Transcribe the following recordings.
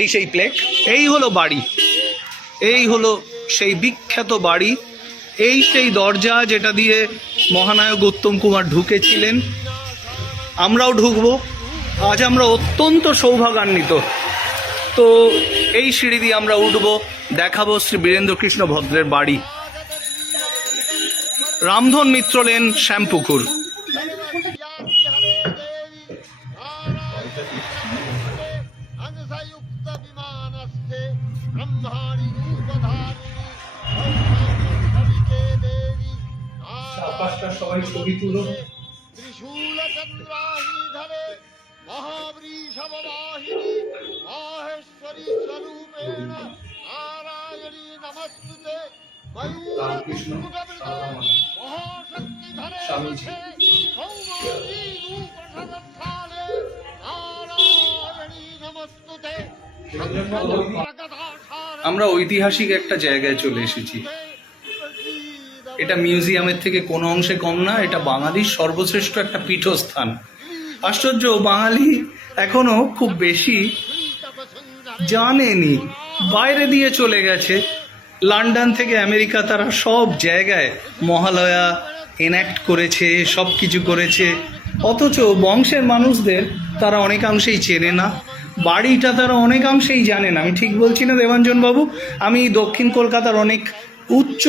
এই সেই প্লেক, এই হলো বাড়ি, এই হলো সেই বিখ্যাত বাড়ি, এই সেই দরজা যেটা দিয়ে মহানায়ক উত্তম কুমার ঢুকেছিলেন। আমরাও ঢুকবো। আজ আমরা অত্যন্ত সৌভাগ্যান্বিত। তো এই সিঁড়ি দিয়ে আমরা উঠবো, দেখাবো শ্রী বীরেন্দ্রকৃষ্ণ ভদ্রের বাড়ি, রামধন মিত্র লেন, শ্যামপুকুর। সবাই ছবি তুলো। ত্রিশূল চন্দ্রাহিধরে মহাবৃষভবাহিনী মাহেশ্বরী স্বরূপেণ নারায়ণী নমস্তুতে মহাশক্তিধরে সৌমী রূপসদস্থানে নারায়ণী নমস্তুতে। আমরা ঐতিহাসিক একটা জায়গায় চলে এসেছি। এটা মিউজিয়ামের থেকে কোনো অংশে কম না, এটা বাঙালির সর্বশ্রেষ্ঠ একটা পীঠস্থান। আশ্চর্য, বাঙালি এখনো খুব বেশি জানেনি, বাইরে দিয়ে চলে গেছে। লন্ডন থেকে আমেরিকা, তারা সব জায়গায় মহালয়া এনঅ্যাক্ট করেছে, সব কিছু করেছে, অথচ বংশের মানুষদের তারা অনেকাংশেই চেনে না, বাড়িটা তারা অনেকাংশেই জানে না। আমি ঠিক বলছি না দেবাঞ্জন বাবু? আমি দক্ষিণ কলকাতার অনেক উচ্চ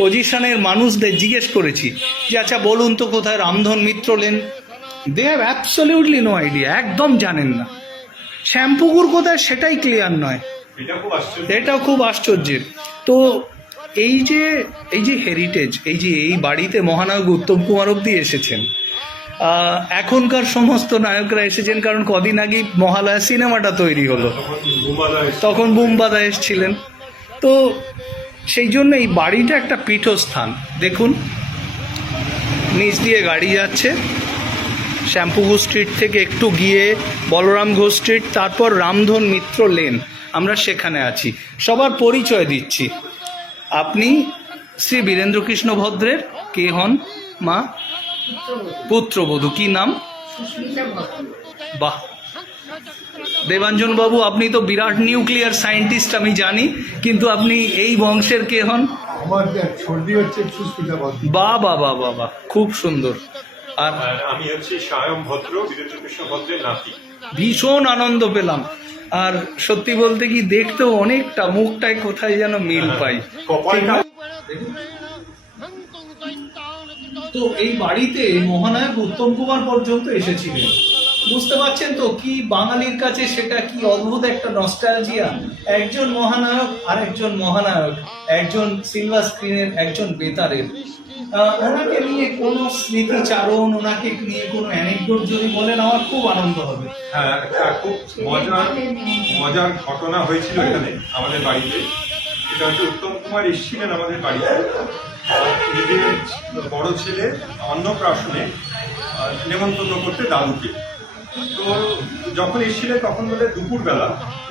পজিশনের মানুষদের জিজ্ঞেস করেছি যে আচ্ছা বলুন তো কোথায় Ramdhan Mitra lane. They have absolutely no idea, একদম জানেন না। শ্যামপুকুর কোথায় সেটাই ক্লিয়ার নয়। এটাও খুব আশ্চর্যের। তো এই যে হেরিটেজ, এই বাড়িতে মহানায়ক উত্তম কুমার অব্দি এসেছেন, এখনকার সমস্ত নায়করা এসেছেন, কারণ কদিন আগে মহালয়া সিনেমাটা তৈরি হলো, তখন বুমবাদা এসেছিলেন। তো সেই জন্য এই বাড়িটা একটা পীঠস্থান। দেখুন নিচ দিয়ে গাড়ি যাচ্ছে, শ্যামপুকুর স্ট্রিট থেকে একটু গিয়ে বলরাম ঘোষ স্ট্রিট, তারপর রামধন মিত্র লেন, আমরা সেখানে আছি। সবার পরিচয় দিচ্ছি। আপনি শ্রী বীরেন্দ্রকৃষ্ণ ভদ্রের কে হন? মা? পুত্রবধূ। কি নাম? বাহ, দেবাঞ্জন বাবু আপনি তো বিরাট নিউক্লিয়ার সায়েন্টিস্ট আমি জানি, কিন্তু আপনি এই বংশের কে হন? আমার ছর্দি হচ্ছে সুস্মিতা ভদ্র। বাহ বাহ বাহ বাহ বাহ, খুব সুন্দর। আর আমি হচ্ছি সায়ম ভদ্র, বীরেন্দ্রকৃষ্ণ ভদ্রের নাতি। ভীষণ আনন্দ পেলাম। আর সত্যি বলতে কি, দেখতেও অনেকটা মুখটায় কোথায় যেন মিল পাই। তো এই বাড়িতে মহানায়ক উত্তম কুমার পর্যন্ত এসেছিলেন। বুঝতে পারছেন তো কি বাঙালির কাছে সেটা কি অদ্ভুত একটা নস্টালজিয়া। একজন মহানায়ক আর একজন মহানায়ক, একজন সিলভার স্ক্রিনের, একজন বেতারের। ওনাকে নিয়ে কোনো স্মৃতিচারণ, ওনাকে নিয়ে কোনো অ্যানেকডোট যদি বলেন আমার খুব আনন্দ হবে। হ্যাঁ, একটা খুব মজার ঘটনা হয়েছিল এখানে আমাদের বাড়িতে। এটা হচ্ছে উত্তম কুমার এসেছিলেন আমাদের বাড়িতে নিজের বড় ছেলে অন্নপ্রাশনে নেমন্তন্ন করতে দাদুকে। তো যখন এসেছিলেন তখন বলে দুপুরবেলা,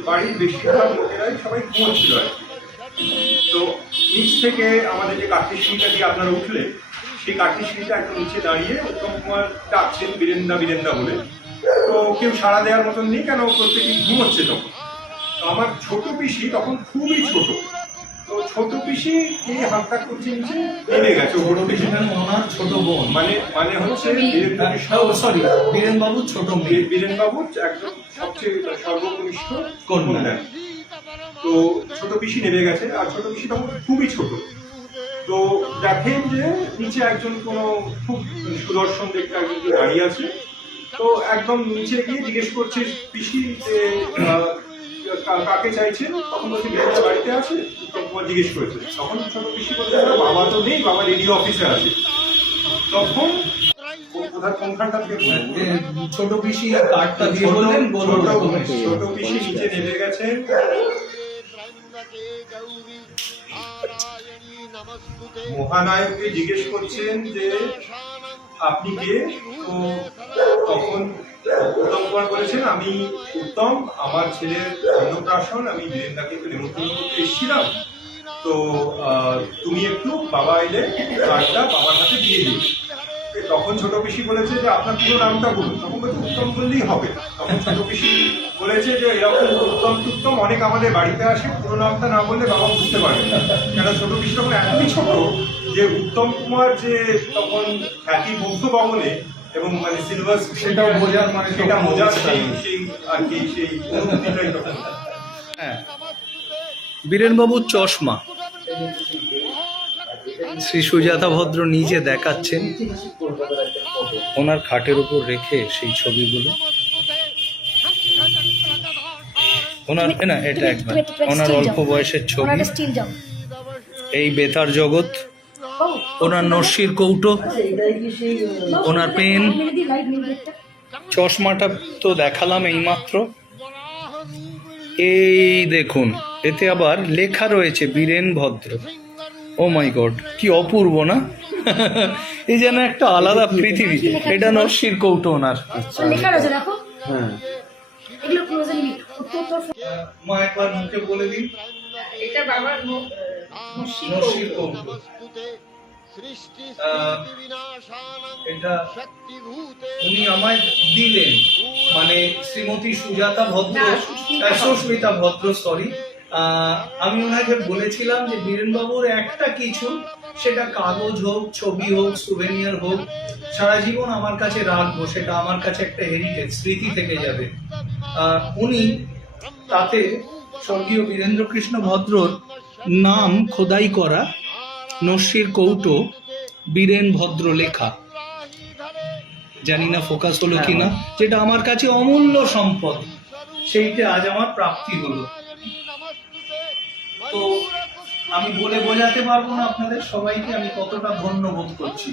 বাড়ির বেশিরভাগ লোকেরাই সবাই ঘুমোচ্ছিল আর কি। তো নিচ থেকে আমাদের যে কাঠের সিঁড়িটা দিয়ে আপনারা উঠলে, সেই কাঠের সিঁড়িটা একটু নিচে দাঁড়িয়ে উত্তম কুমার ডাকছেন বীরেন্দা বীরেন্দা বলে। তো কেউ সাড়া দেওয়ার মতন নেই, কেন প্রত্যেকেই ঘুমোচ্ছে তখন। তো আমার ছোট পিসি তখন খুবই ছোট, তো ছোট পিসি হাতটা করছে নিচে নেমে গেছে। ওনার ছোট বোন মানে হচ্ছে বীরেন বাবুর ছোট মেয়ে, বীরেন বাবুর একদম সবচেয়ে সর্বকনিষ্ঠ কন্যা। তো ছোট পিসি নেমে গেছে, আর ছোট পিসি তখন খুবই ছোট। তো দেখেন যে নিচে একজন কোনো খুব সুদর্শন দেখতে একজন দাঁড়িয়ে আছে। তো একদম নিচে গিয়ে জিজ্ঞেস করছে পিসি যে কাকে চাইছেন। তখন বলছে বীরেন্দ্র বাড়িতে আছে। তোমার জিজ্ঞেস করেছে, তখন ছোট পিসি বলছে বাবা তো নেই, বাবা রেডিও অফিসে আছে। তখন কোনখানটা থেকে ছোট পিসি কার্ডটা দিয়ে বললেন, ছোট পিসি নিচে নেমে গেছেন। মহানায়ককে জিজ্ঞেস করছেন যে আপনি কে? তো তখন উত্তম কুমার বলেছেন আমি উত্তম, আমার ছেলের অন্নপ্রাশন, আমি বীরেন্দাকে একটু নেমন্তন্ন করতে এসেছিলাম। তো তুমি একটু বাবা এলে কার্ডটা বাবার হাতে দিয়ে দিন। তখন ছোট পিসি বলেছে যে আপনার পুরো নামটা বলুন, তখন বলছে উত্তম বললেই হবে। তখন ছোট পিসি বলেছে যে এরকম উত্তম টুত্তম অনেক আমাদের বাড়িতে আসে, পুরো নামটা না বললে বাবা বুঝতে পারবে না। কেন ছোট পিসি তখন এতই ছোট যে উত্তম কুমার যে তখন খ্যাতি বৌদ্ধ ভবনে এবং মানে সিলভার সেটাও বোঝার মানে সেটা তখন বোঝার অবস্থা সেই নেই। সেই আর কি সেই অনুভূতিটাই তখন। হ্যাঁ, বীরেনবাবুর চশমা শ্রী সুজাতা ভদ্র নিজে দেখাচ্ছেন ওনার খাটের উপর রেখে সেই ছবিগুলো। ওনার না এটা একবার ওনার অল্প বয়সের ছবি, স্টিল যাও এই বেতার জগৎ, ওনার নস্যির কৌটো, ওনার পেন, চশমাটা তো দেখালাম এইমাত্র। এই দেখুন, এতে আবার লেখা রয়েছে বীরেন ভদ্র। ও মাই গড, কি অপূর্ব না? এই যেন একটা আলাদা পৃথিবী। এটা নস্যির কৌটো ওনার। লেখা রয়েছে দেখো, এগুলো ক্লোজে নিবি মা একবার মুখে বলে দিন, এটা বাবার নস্যির কৌটো। এটা উনি আমায় দিলেন, মানে শ্রীমতী সুজাতা ভদ্র, সুস্মিতা ভদ্র, সরি। আমি ওনাকে বলেছিলাম যে বীরেনবাবুর একটা কিছু, সেটা কাগজ হোক, ছবি হোক, সুভেনিয়ার হোক, সারা জীবন আমার কাছে রাখবো, সেটা আমার কাছে একটা হেরিটেজ, স্মৃতি থেকে যাবে। উনি তাতে স্বর্গীয় বীরেন্দ্রকৃষ্ণ ভদ্রর নাম খোদাই করা, নস্যির কৌটো, বীরেন ভদ্র লেখা। জানি না ফোকাস হলো কিনা, যেটা আমার কাছে অমূল্য সম্পদ, সেইটা আজ আমার প্রাপ্তি হলো। তো আমি বলে বোঝাতে পারবো না আপনাদের সবাইকে আমি কতটা ধন্য বোধ করছি।